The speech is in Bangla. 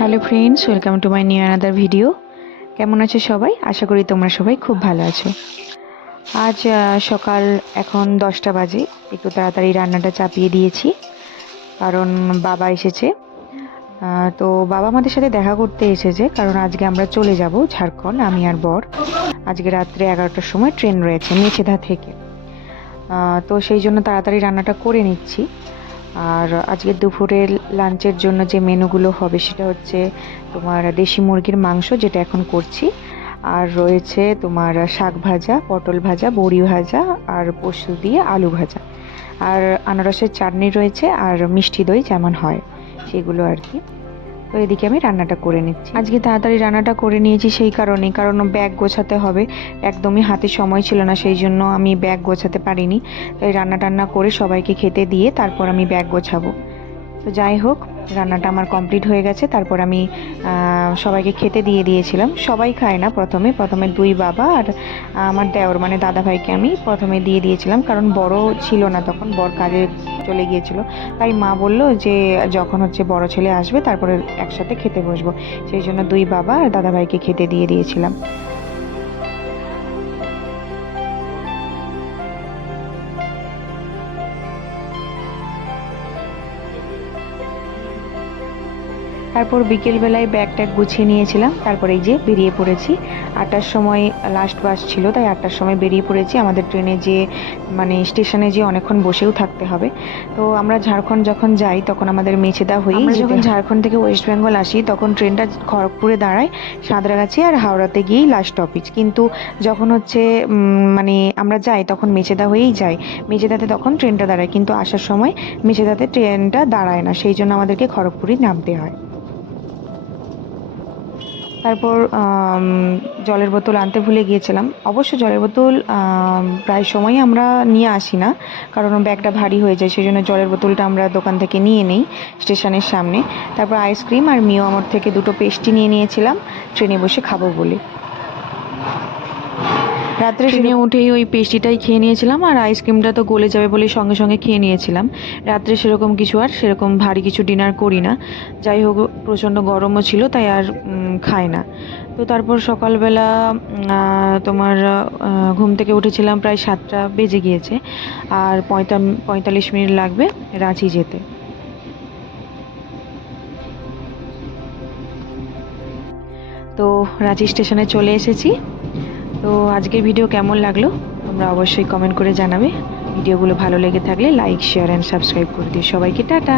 Hello friends, welcome to my new another video. কেমন আছো সবাই? আশা করি তোমরা সবাই খুব ভালো আছো। আজ সকাল এখন 10টা বাজে। একটু তাড়াতাড়ি রান্নাটা চাপিয়ে দিয়েছি কারণ বাবা এসেছে। তো বাবা আমাদের সাথে দেখা করতে এসেছে কারণ আজকে আমরা চলে যাব ঝাড়খণ্ড, আমি আর বর। আজকে রাত্রে 11টার সময় ট্রেন রয়েছে মেছেদা থেকে। তো সেই জন্য তাড়াতাড়ি রান্নাটা করে নিচ্ছি। আর আজকে দুপুরের লাঞ্চের জন্য যে মেনুগুলো হবে সেটা হচ্ছে তোমার দেশি মুরগির মাংস, যেটা এখন করছি, আর রয়েছে তোমার শাক ভাজা, পটল ভাজা, বড়ি ভাজা, আর পোস্ত দিয়ে আলু ভাজা, আর আনারসের চাটনি রয়েছে, আর মিষ্টি দই যেমন হয় সেগুলো আর কি। তো এদিকে আমি রান্নাটা করে নিচ্ছি। আজকে তাড়াতাড়ি রান্নাটা করে নিয়েছি সেই কারণ ব্যাগ গোছাতে হবে, একদমই হাতে সময় ছিল না, সেই জন্য আমি ব্যাগ গোছাতে পারিনি। তাই রান্না টান্না করে সবাইকে খেতে দিয়ে তারপর আমি ব্যাগ গোছাবো। তো যাই হোক, রান্নাটা আমার কমপ্লিট হয়ে গেছে। তারপর আমি সবাইকে খেতে দিয়ে দিয়েছিলাম। সবাই খায় না, প্রথমে দুই বাবা আর আমার দেওর মানে দাদা ভাইকে আমি প্রথমে দিয়ে দিয়েছিলাম, কারণ বড় ছিল না তখন, বর কাজে চলে গিয়েছিল। তাই মা বলল যে যখন হচ্ছে বড় ছেলে আসবে তারপরে একসাথে খেতে বসবো, সেই জন্য দুই বাবা আর দাদা ভাইকে খেতে দিয়ে দিয়েছিলাম। তারপর বিকেলবেলায় ব্যাগ ট্যাগ গুছিয়ে নিয়েছিলাম, তারপরে এই যে বেরিয়ে পড়েছি। 8টার সময় লাস্ট বাস ছিল, তাই 8টার সময় বেরিয়ে পড়েছি। আমাদের ট্রেনে যে মানে স্টেশনে যে অনেকক্ষণ বসেও থাকতে হবে। তো আমরা ঝাড়খণ্ড যখন যাই তখন আমাদের মেছেদা হয়েই, আমরা যখন ঝাড়খণ্ড থেকে ওয়েস্ট বেঙ্গল আসি তখন ট্রেনটা খড়গপুরে দাঁড়ায়, সাঁতরাগাছি আর হাওড়াতে গিয়েই লাস্ট স্টপেজ। কিন্তু যখন হচ্ছে মানে আমরা যাই তখন মেছেদা হয়েই যাই, মেছেদাতে তখন ট্রেনটা দাঁড়ায়, কিন্তু আসার সময় মেছেদাতে ট্রেনটা দাঁড়ায় না, সেই জন্য আমাদেরকে খড়গপুরেই নামতে হয়। তারপর জলের বোতল আনতে ভুলে গিয়েছিলাম। অবশ্য জলের বোতল প্রায় সময়ই আমরা নিয়ে আসি না, কারণ ব্যাগটা ভারী হয়ে যায়, সেই জন্য জলের বোতলটা আমরা দোকান থেকে নিয়ে নেই স্টেশনের সামনে। তারপর আইসক্রিম আর মিও আমার থেকে দুটো পেস্ট্রি নিয়ে নিয়েছিলাম ট্রেনে বসে খাবো বলে। রাত্রে ট্রেনে উঠেই ওই পেস্ট্রিটাই খেয়ে নিয়েছিলাম, আর আইসক্রিমটা তো গলে যাবে বলে সঙ্গে সঙ্গে খেয়ে নিয়েছিলাম। রাত্রে সেরকম ভারী কিছু ডিনার করি না। যাই হোক, প্রচণ্ড গরমও ছিল তাই আর খাই না। তো তারপর সকালবেলা তোমার ঘুম থেকে উঠেছিলাম প্রায় 7টা বেজে গিয়েছে, আর 45 মিনিট লাগবে রাঁচি যেতে। তো রাঁচি স্টেশনে চলে এসেছি। তো আজকের ভিডিও কেমন লাগলো তোমরা অবশ্যই কমেন্ট করে জানাবে। ভিডিওগুলো ভালো লেগে থাকলে লাইক, শেয়ার অ্যান্ড সাবস্ক্রাইব করে দিও। সবাইকে টাটা।